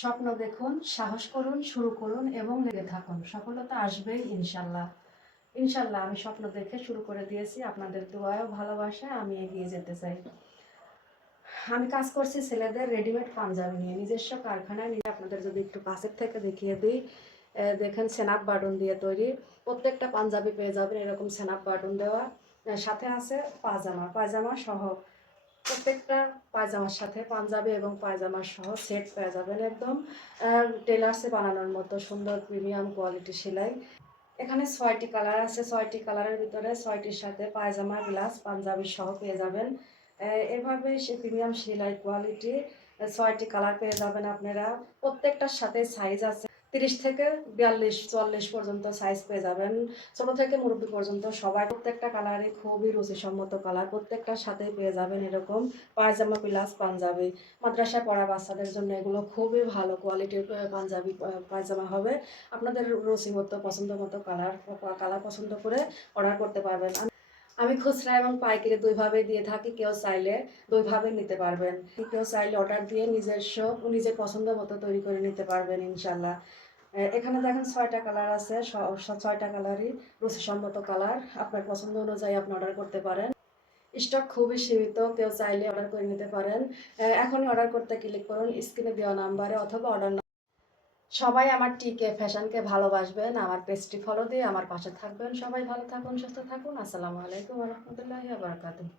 স্বপ্ন দেখুন, সাহস করুন, শুরু করুন এবং লেগে থাকুন। সফলতা আসবেই ইনশাল্লাহ। ইনশাল্লাহ আমি স্বপ্ন দেখে শুরু করে দিয়েছি। আপনাদের দোয়ায় ও ভালোবাসায় আমি এগিয়ে যেতে চাই। আমি কাজ করছি ছেলেদের রেডিমেড পাঞ্জাবি নিয়ে, নিজস্ব কারখানায় নিয়ে। আপনাদের যদি একটু কাছের থেকে দেখিয়ে দিই, দেখেন সেনাপ বাটন দিয়ে তৈরি। প্রত্যেকটা পাঞ্জাবি পেয়ে যাবেন এরকম সেনাপ বাটন দেওয়া। সাথে আছে পায়জামা সহ। প্রত্যেকটা পায়জামার সাথে পাঞ্জাবি এবং পায়জামা সহ সেট পেয়ে যাবেন একদম টেলার্সে বানানোর মতো সুন্দর প্রিমিয়াম কোয়ালিটি সেলাই। এখানে 6টি কালার আছে, 6টি কালারের ভিতরে 6টির সাথে পায়জামা, ব্লাউজ, পাঞ্জাবি সহ পেয়ে যাবেন। এভাবে সে প্রিমিয়াম সেলাই কোয়ালিটি 6টি কালার পেয়ে যাবেন আপনারা। প্রত্যেকটার সাথে সাইজ আছে 30 থেকে 42 44 পর্যন্ত সাইজ পেয়ে যাবেন। ছোট থেকে মুরব্বী পর্যন্ত সবাই। প্রত্যেকটা কালারই খুবই রুচিসম্মত কালার। প্রত্যেকটার সাথেই পেয়ে যাবেন এরকম পায়জামা, ব্লাউজ, পাঞ্জাবি। মাদ্রাসায় পড়া বাচ্চাদের জন্য এগুলো খুবই ভালো কোয়ালিটির পাঞ্জাবি পায়জামা হবে। আপনাদের রুচি মতো পছন্দ মতো কালার পছন্দ করে অর্ডার করতে পারবেন। আমি খুচরা এবং পাইকারি দুইভাবে দিয়ে থাকি। কেউ চাইলে দুইভাবে নিতে পারবেন। কেউ চাইলে অর্ডার দিয়ে নিজের পছন্দ মতো তৈরি করে নিতে পারবেন ইনশাল্লাহ। এখানে দেখেন 6টা কালার আছে, 6টা কালারই রুচিসম্মত কালার। আপনার পছন্দ অনুযায়ী আপনি অর্ডার করতে পারেন। স্টক খুবই সীমিত, কেউ চাইলে অর্ডার করে নিতে পারেন। এখনই অর্ডার করতে ক্লিক করুন স্ক্রিনে দেওয়া নাম্বারে অথবা অর্ডার। সবাই আমার টিকে ফ্যাশনকে ভালোবাসবেন, আমার পেজটি ফলো দিয়ে আমার পাশে থাকবেন। সবাই ভালো থাকুন, সুস্থ থাকুন। আসসালামু আলাইকুম ওয়া রাহমাতুল্লাহি ওয়া বারাকাতুহু।